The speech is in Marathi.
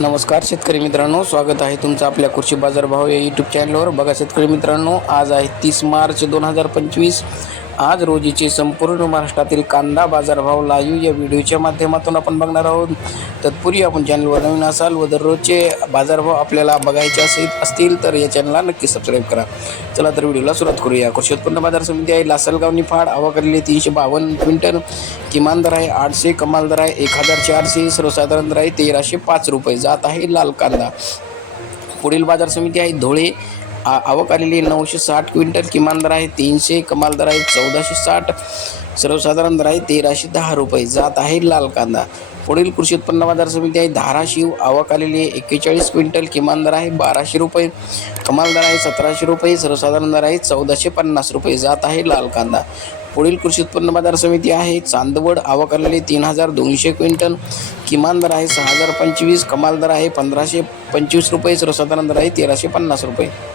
नमस्कार शेतकरी मित्रांनो. स्वागत आहे तुमचं आपल्या कृषी बाजार भाव या यूट्यूब चॅनलवर बघा शेतकरी मित्रांनो आज आहे तीस मार्च दोन हजार पंचवीस. आज रोजीचे संपूर्ण महाराष्ट्रातील कांदा बाजारभाव लाईव्ह या व्हिडिओच्या माध्यमातून आपण बघणार आहोत. तत्पूर्वी आपण चॅनलवर नवीन असाल व दररोजचे बाजारभाव आपल्याला बघायचे असेल असतील तर या चॅनलला नक्की सबस्क्राईब करा. चला तर व्हिडिओला सुरुवात करूया. कृषी उत्पन्न बाजार समिती आहे लासलगाव निफाड आवाकडले तीनशे बावन्न क्विंटल. किमान दर आहे आठशे कमाल दर आहे एक हजार चारशे सर्वसाधारण दर आहे तेराशे पाच रुपये. जात आहे लाल कांदा. पुढील बाजार समिती आहे धुळे. आवक आलेली नऊशे साठ क्विंटल किमान दर आहे. तीनशे कमाल दर आहे. चौदाशे साठ सर्वसाधारण दर आहे. तेराशे दहा रुपये जात आहे लाल कांदा. पुढील कृषी उत्पन्न बाजार समिती आहे. धाराशिव आवक आलेली आहे. एक्केचाळीस क्विंटल किमान दर आहे. बाराशे रुपये कमाल दर आहे. सतराशे रुपये सर्वसाधारण दर आहे. चौदाशे पन्नास रुपये जात आहे लाल कांदा. पुढील कृषी उत्पन्न बाजार समिती आहे. चांदवड आवक आलेली तीन हजार दोनशे क्विंटल किमान दर आहे. सहा हजार पंचवीस कमाल दर आहे. पंधराशे पंचवीस रुपये सर्वसाधारण दर आहे. तेराशे पन्नास रुपये.